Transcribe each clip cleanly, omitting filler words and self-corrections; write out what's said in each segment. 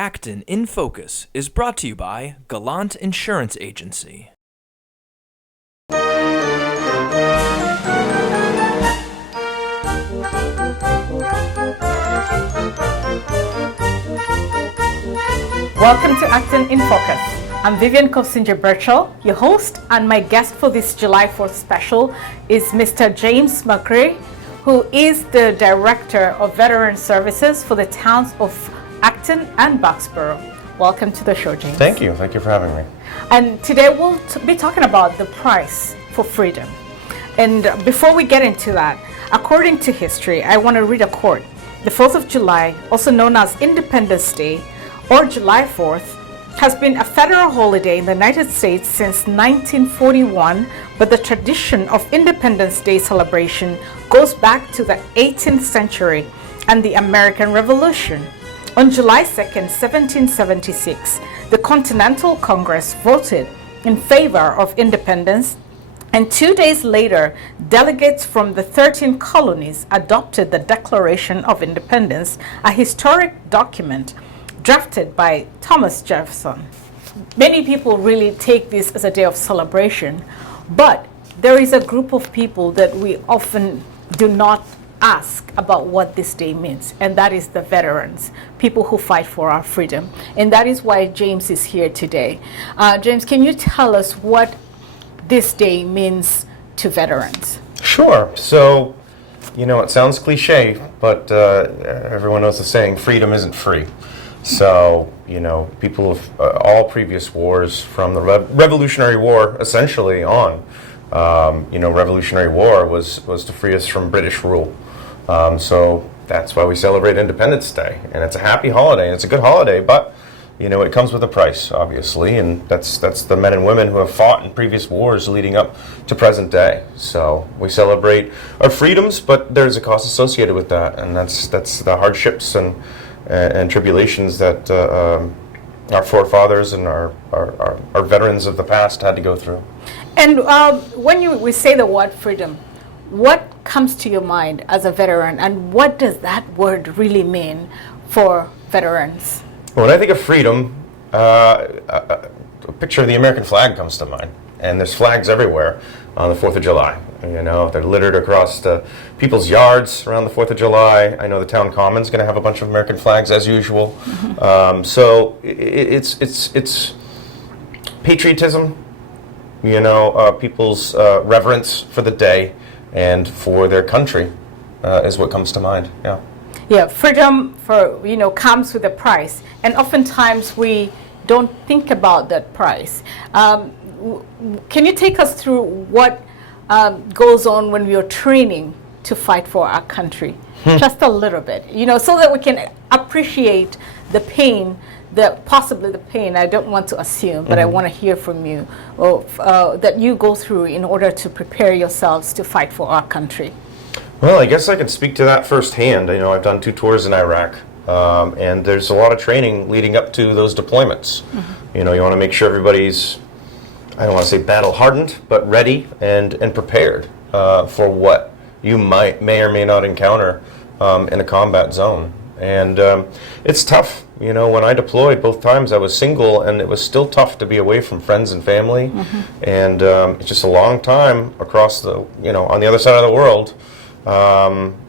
Acton in Focus is brought to you by Gallant Insurance Agency. Welcome to Acton in Focus. I'm Vivian K, Birchall, your host, and my guest for this July 4th special is Mr. James MacRae, who is the Director of Veteran Services for the towns of Acton and Boxborough. Welcome to the show, James. Thank you. Thank you for having me. And today we'll be talking about the price for freedom. And before we get into that, according to history, I want to read a quote. The 4th of July, also known as Independence Day or July 4th, has been a federal holiday in the United States since 1941, but the tradition of Independence Day celebration goes back to the 18th century and the American Revolution. On July 2nd, 1776, the Continental Congress voted in favor of independence, and 2 days later, delegates from the 13 colonies adopted the Declaration of Independence, a historic document drafted by Thomas Jefferson. Many people really take this as a day of celebration, but there is a group of people that we often do not ask about what this day means, and that is the veterans, people who fight for our freedom. And that is why James is here today. James, can you tell us what this day means to veterans? Sure. So, it sounds cliche, but everyone knows the saying, freedom isn't free. So, people of all previous wars, from the Revolutionary War essentially on, Revolutionary War was to free us from British rule. So that's why we celebrate Independence Day, and it's a happy holiday, and it's a good holiday, but it comes with a price, obviously, and that's the men and women who have fought in previous wars leading up to present day. So we celebrate our freedoms, but there's a cost associated with that, and that's the hardships and tribulations that our forefathers and our veterans of the past had to go through. And when we say the word freedom, what comes to your mind as a veteran, and what does that word really mean for veterans? When I think of freedom, a picture of the American flag comes to mind, and there's flags everywhere on the 4th of July. They're littered across people's yards around the 4th of July. I know the town common's going to have a bunch of American flags as usual. Mm-hmm. So it's patriotism, people's reverence for the day and for their country is what comes to mind. Yeah, freedom comes with a price, and oftentimes we don't think about that price. Can you take us through what goes on when we are training to fight for our country? Just a little bit, so that we can appreciate the pain, possibly the pain, I don't want to assume, but I want to hear from you, that you go through in order to prepare yourselves to fight for our country. Well, I guess I can speak to that firsthand. I've done 2 tours in Iraq, and there's a lot of training leading up to those deployments. Mm-hmm. You want to make sure everybody's, I don't want to say battle hardened, but ready and prepared for what you may or may not encounter in a combat zone. And it's tough. When I deployed both times, I was single, and it was still tough to be away from friends and family. Mm-hmm. And it's just a long time across the, on the other side of the world,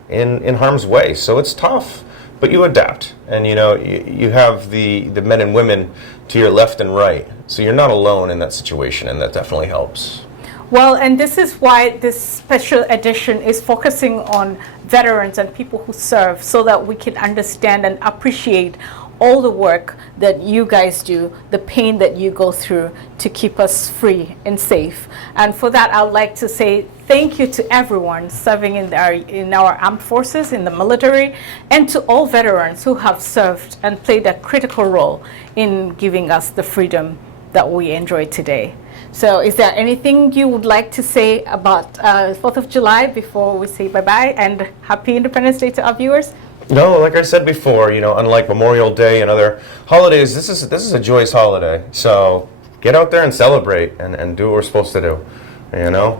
in harm's way. So it's tough, but you adapt, and you have the men and women to your left and right, so you're not alone in that situation, and that definitely helps. Well, and this is why this special edition is focusing on veterans and people who serve, so that we can understand and appreciate all the work that you guys do, the pain that you go through to keep us free and safe. And for that, I'd like to say thank you to everyone serving in our armed forces, in the military, and to all veterans who have served and played a critical role in giving us the freedom that we enjoy today. So is there anything you would like to say about 4th of July before we say bye-bye and happy Independence Day to our viewers? No, like I said before, unlike Memorial Day and other holidays, this is a joyous holiday. So get out there and celebrate and do what we're supposed to do.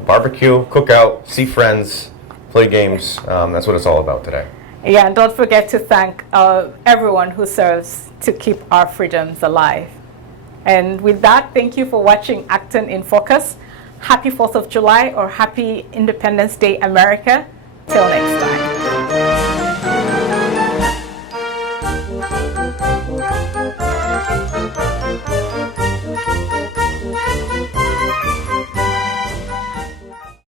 Barbecue, cook out, see friends, play games. That's what it's all about today. Yeah, and don't forget to thank everyone who serves to keep our freedoms alive. And with that, thank you for watching Acton in Focus. Happy 4th of July or happy Independence Day, America. Till next time.